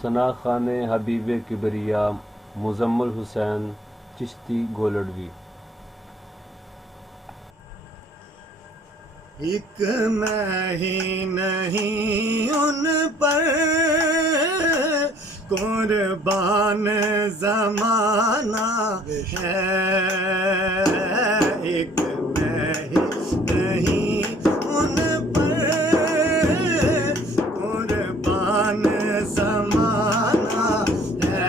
सना खान हबीब किबरिया मुजम्मल हुसैन चिश्ती गोलड़वी। एक मैं ही नहीं उन पर कुर्बान ज़माना है, एक मैं ही नहीं उन पर कुर्बान ज़माना है,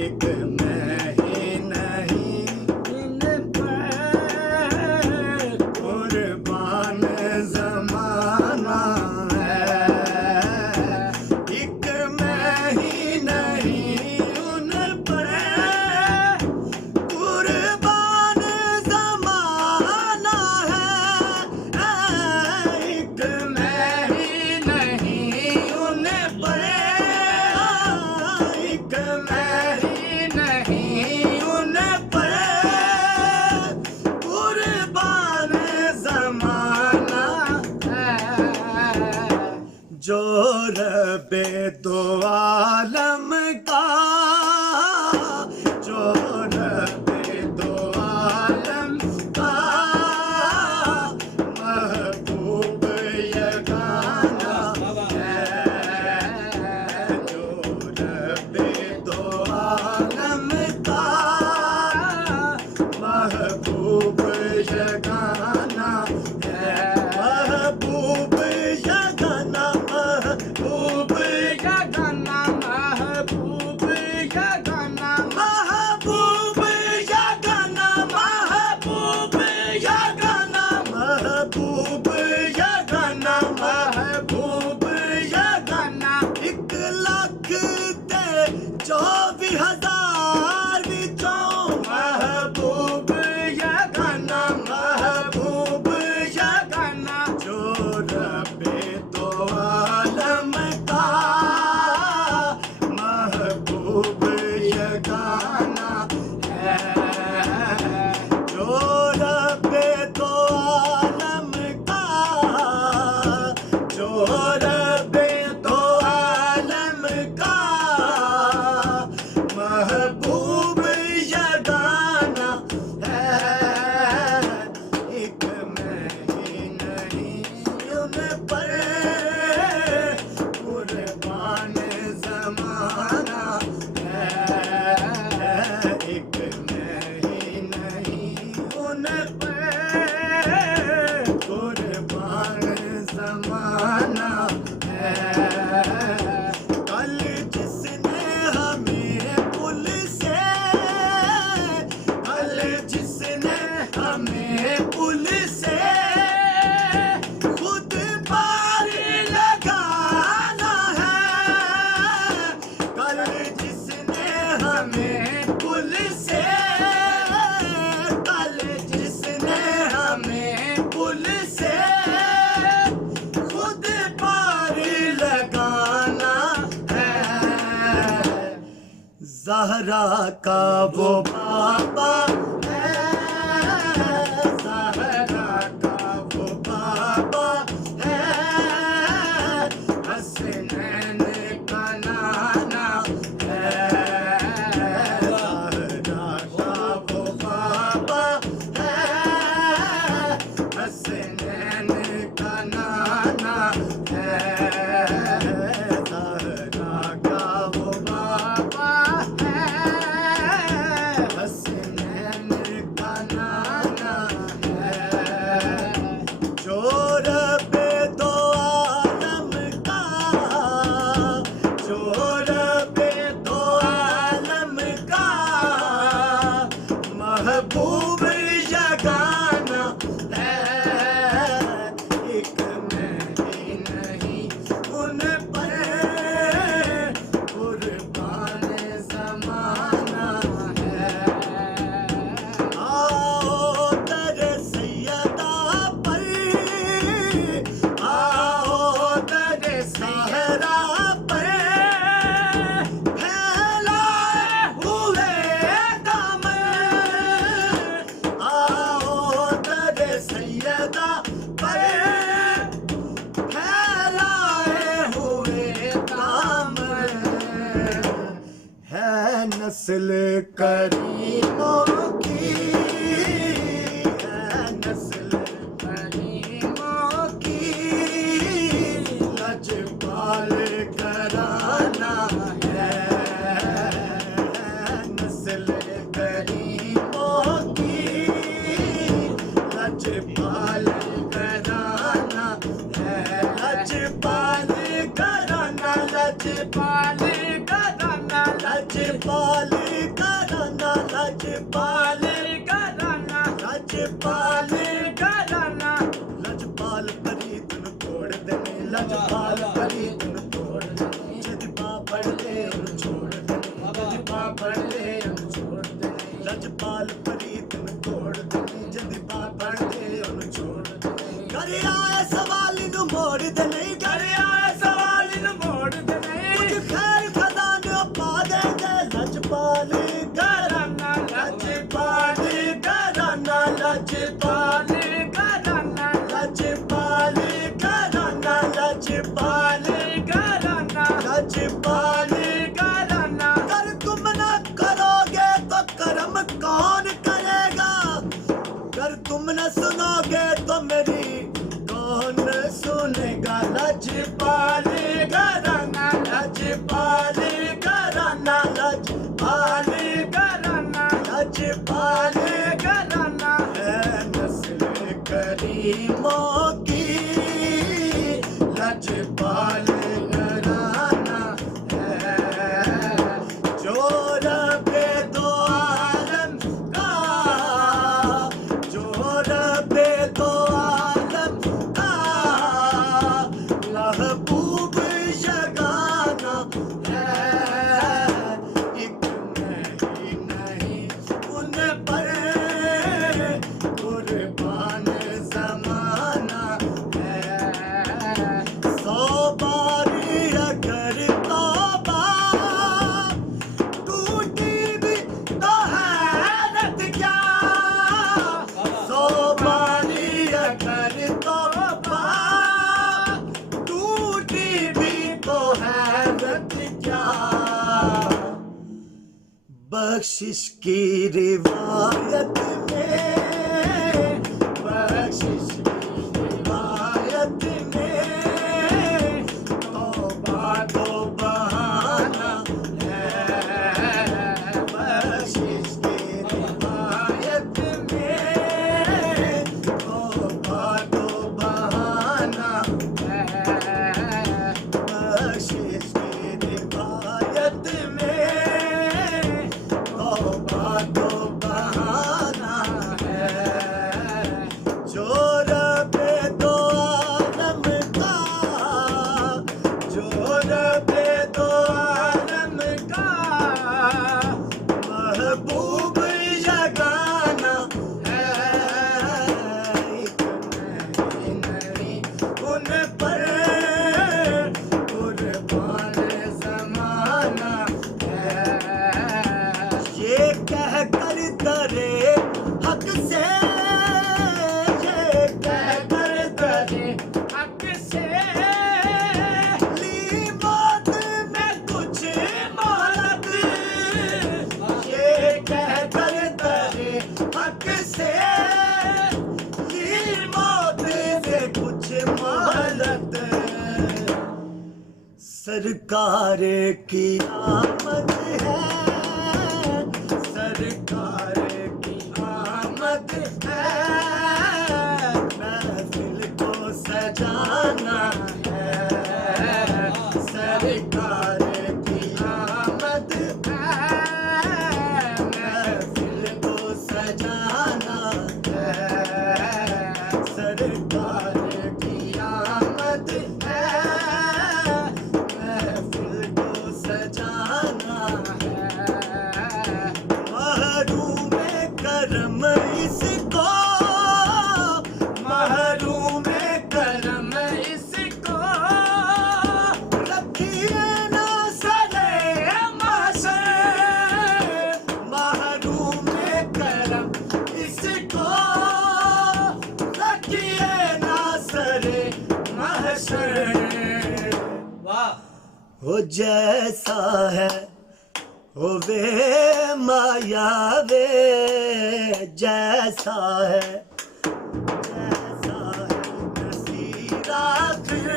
एक मैं ही नहीं उन पर कुर्बान ज़माना है, एक मैं ही नहीं उन पर कुर्बान ज़माना है, एक मैं ही नहीं उन पर, एक मैं ही नहीं उन पर कुर्बान ज़माना है, जो रब्बे दो आलम का, जो रब्बे दो आलम का महबूब यगाना है, जो रब्बे दो आलम का महबूब यगाना है, महबूब यगाना, महबूब यगाना, महबूब यगाना, महबूब यगाना, महबूब यगाना, महबूब यगाना, महबूब यगाना, 1,00,000 ते 24,000 विचों महबूब यगाना, महबूब यगाना, जो रब्बे दो आलम का महबूब यगाना है, जो रब्बे दो आलम का, जो रब्बे दो आलम का महबूब यगाना है, एक मैं ही नहीं उन पर कुर्बान ज़माना है, एक मैं ही नहीं उन पर कुर्बान ज़माना है, कल जिसने हमें पुल से, कल जिसने हमें पुल से खुद पार लगाना है, कल जिसने हमें पुल से, कल जिसने हमें पुल से खुद पार लगाना है, ज़हरा का वो बाबा है, ज़हरा का वो बाबा है, हसनैन का नाना है, ज़हरा का वो बाबा है, हसनैन का नाना है, ज़हरा का वो बाबा है, हसनैन का नाना है, जो रब्बे दो आलम का, जो रब्बे दो आलम का महबूब यगाना है, एक मैं ही नहीं उन पर कुर्बान ज़माना है, आओ दर सैयदा पर, आओ दर सहरा पर, नस्ल करीमों की है, नस्ल करीमों की लजपाल घराना है, नस्ल करीमों की लजपाल घराना है, लजपाल घराना, लजपाल घराना, लजपाल घराना, लजपाल घराना, लजपाल घराना, लजपाल परीत ਨੂੰ ਤੋੜ ਦੇਣੇ, लजपाल परीत ਨੂੰ ਤੋੜ ਦੇਣੇ, ਜਦ ਪਾਪੜ ਲੈ ਉਹਨੂੰ ਛੋੜ ਦੇਣੇ, ਜਦ ਪਾਪੜ ਲੈ ਉਹਨੂੰ ਛੋੜ ਦੇਣੇ, लजपाल परीत ਨੂੰ ਤੋੜ ਦੇਣੇ, ਜਦ ਪਾਪੜ ਲੈ ਉਹਨੂੰ ਛੋੜ ਦੇਣੇ, ਘਰ ਆਏ ਸਵਾਲ ਨੂੰ ਮੋੜ ਦੇਣੇ, ਘਰ ਆਏ ਸਵਾਲ ਨੂੰ ਮੋੜ ਦੇਣੇ, ਕੁਝ ਖੈਰ ਖਜ਼ਾਨੇ ਪਾ ਦੇਂਦੇ, लजपाल घराना, लजपाल घराना, लजपाल घराना, लजपाल घराना, लजपाल घराना, लजपाल घराना, अगर तुम न करोगे तो कर्म कौन करेगा, अगर तुम न सुनोगे तो मेरी कौन सुनेगा, लजपाल घराना, लजपाल घराना, लजपाल घराना, लजपाल घराना है, नस्ल करीमों की लजपाल घराना है, जो रब्बे दो आलम का, जो रब्बे दो आलम का महबूब जगाना है, एक नहीं उन पर कुर्बान ज़माना है, 100 बारी अगर तौबा टूटी भी तो हैरत क्या, 100 बारी अगर तौबा टूटी भी तो हैरत क्या, बख्शिश की रिवायत में, बख्शिश की रिवायत में तौबा तो बहाना है, बख्शिश की रिवायत में तौबा तो बहाना है, बख्शिश की रिवायत में तौबा तो बहाना है, जो रब्बे दो आलम का, जो रब्बे दो आलम का महबूब जगाना है, एक नहीं उन पर कुर्बान ज़माना है, ये कह कर डरे हक से, ये कह कर डरे हक से, ली मौत में कुछ मोहलत, ये कह कर डरे हक से, ली मौत में कुछ मोहलत, सरकार की आमद है, सरकार की आमद है, महफिल को सजाना है, सरकार की आमद है, महफिल को सजाना है, सरकार की आमद है, महफिल को सजाना है, महरूम करम इसको, महरूम करम इसको, रखिए ना सरे महशर, महरूम करम इसको, रखिए ना सरे महशर, वाह वो जैसा है होवे माया वे जैसा है नसीरा फिर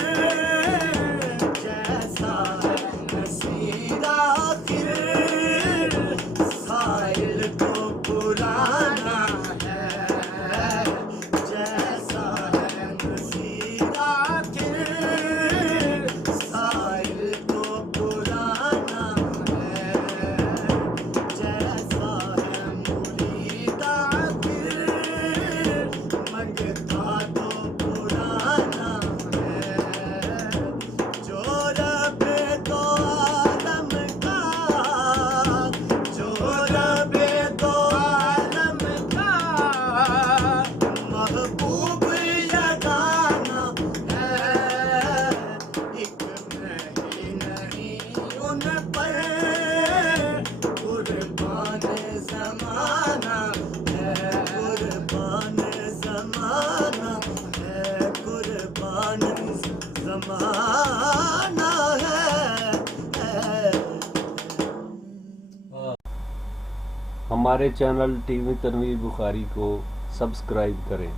जैसा है नसीरा फिर साहिल तो पुराना है जैसा है नसीरा फिर साहिल तो पुराना है जैसा है मुरीदा फिर मंगता तो पुराना है जो रबे तो आलम का जो रबे तो आलम का महबूब यगाना है एक नहीं उन पर कुर्बान ज़माना है कुर्बान ज़माना है कुर्बान ज़माना है हमारे चैनल टीवी तनवीर बुखारी को सब्सक्राइब करें।